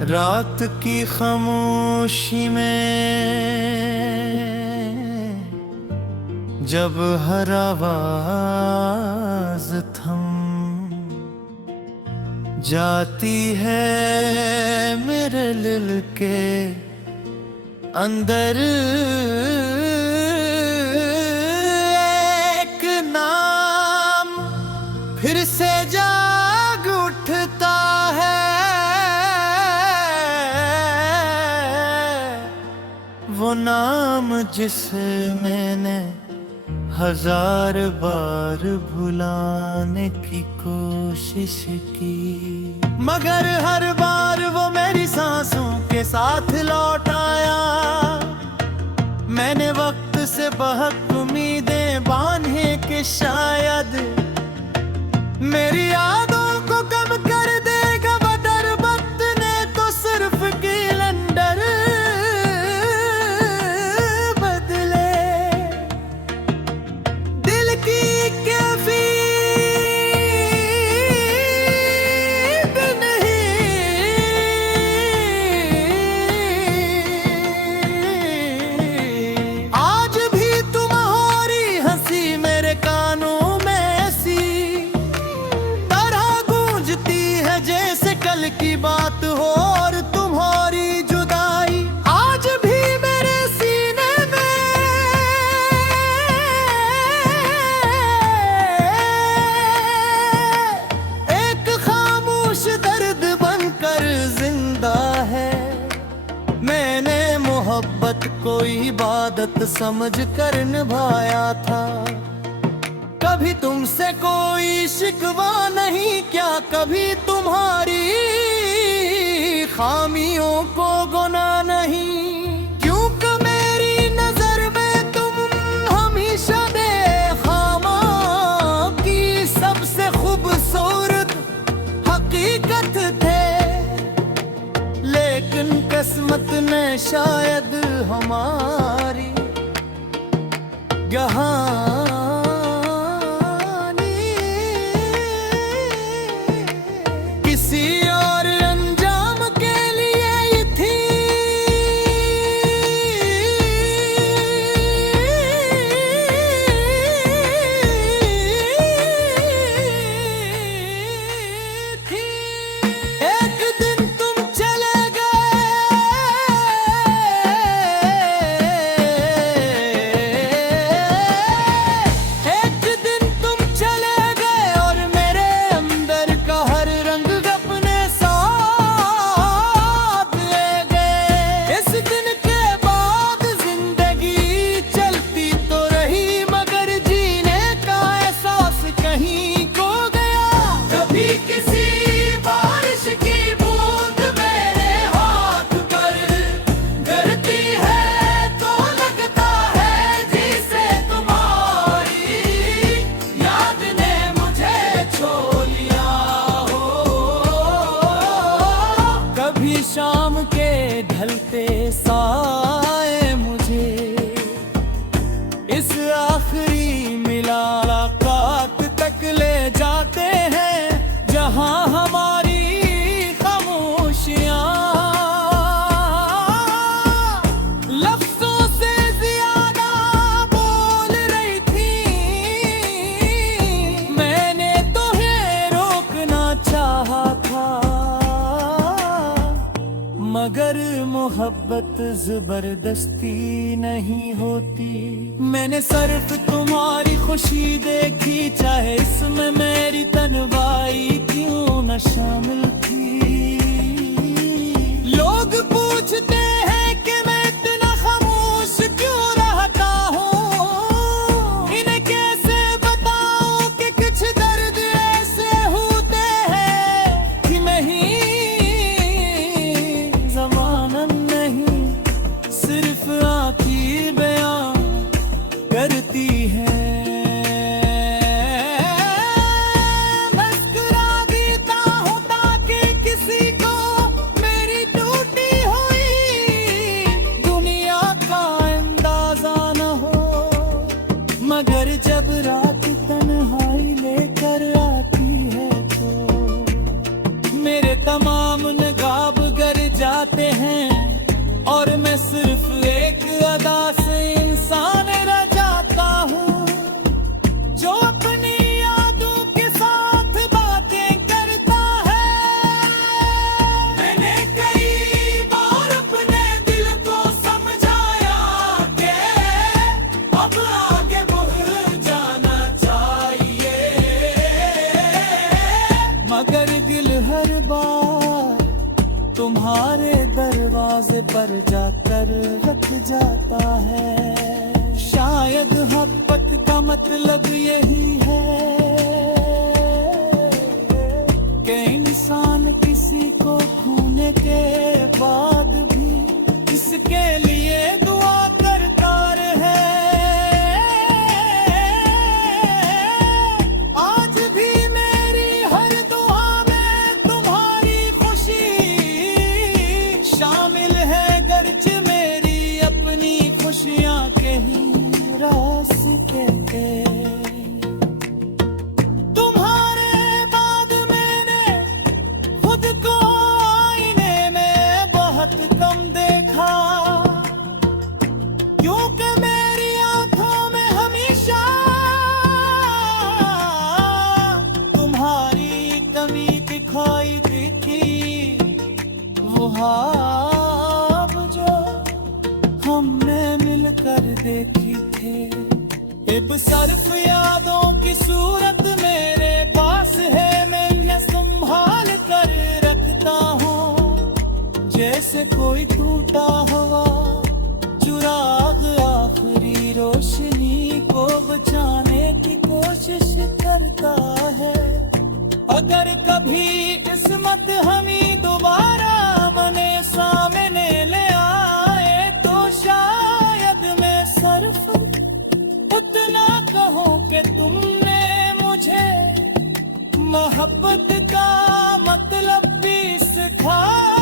रात की खामोशी में जब हर आवाज थम जाती है मेरे दिल के अंदर, एक नाम फिर से जाग उठता है, वो नाम जिसे मैंने हजार बार भुलाने की कोशिश की, मगर हर बार वो मेरी सांसों के साथ लौट आया। मैंने वक्त से बहुत उम्मीदें बांधे कि शायद मेरी यादों को कम कर देगा, बदर वक्त ने तो सिर्फ कैलेंडर बदले। दिल की कैफियत नहीं, आज भी तुम्हारी हंसी मेरे कानों में ऐसी तरह गूंजती है जैसे कल की बात हो, और तुम्हारी जुदाई आज भी मेरे सीने में एक खामोश दर्द बनकर जिंदा है। मैंने मोहब्बत को इबादत समझ कर निभाया था, कभी तुमसे कोई शिकवा नहीं, क्या कभी तुम्हारी खामियों को गुनाह नहीं। क्योंकि मेरी नजर में तुम हमेशा खामा की सबसे खूबसूरत हकीकत थे, लेकिन किस्मत ने शायद हमारी किसी और अंजाम के लिए ही थी। एक दिन तुम चले गए और मेरे अंदर का हर रंग अपने साथ ले गए। इस दिन के बाद जिंदगी चलती तो रही, मगर जीने का एहसास कहीं खो गया। कभी किसी बारिश की बूंद मेरे हाथ पर गिरती है तो लगता है जिसे तुम्हारी याद ने मुझे छो लिया हो। कभी शाम के ढलते साए मुझे इस आखिरी मुलाकात तक ले जाते हैं, जहां हमारी खामोशियां लफ्जों से ज्यादा बोल रही थी। मैंने तुम्हें रोकना चाहा था, मगर मोहब्बत जबरदस्ती नहीं होती। मैंने सिर्फ तुम्हारी खुशी देखी, चाहे इसमें मेरी तन्हाई क्यों न शामिल थी। लोग पूछते हैं कि मैं इतना खामोश क्यों रहता हूँ, इन्हें कैसे बताऊं कि कुछ दर्द ऐसे होते हैं कि नहीं ज़माना नहीं, सिर्फ आँखें बयां करती है। बस मगर दिल हर बार तुम्हारे दरवाजे पर जाकर रख जाता है। शायद मोहब्बत का मतलब यही है कि इंसान किसी को खोने के बाद भी इसके लिए दुआ करता रहे। आज भी मेरी हर दुआ में तुम्हारी खुशी शामिल है, गर्ज मेरी अपनी खुशियां के ही रास्ते पे। तुम्हारे बाद मैंने खुद को आईने में बहुत कम देखा, क्योंकि मेरी आंखों में हमेशा तुम्हारी कमी दिखाई देती। वो ख्वाब जो हमने मिलकर देखी थे, अब सिर्फ यादों की सूरत मेरे पास है। मैं इन्हें संभाल कर रखता हूँ जैसे कोई टूटा हुआ चिराग आखिरी रोशनी को बचाने की कोशिश करता है। अगर कभी किस्मत हमें दोबारा मने सामने ले आए तो शायद मैं सिर्फ उतना कहूँ कि तुमने मुझे मोहब्बत का मतलब भी सिखाया।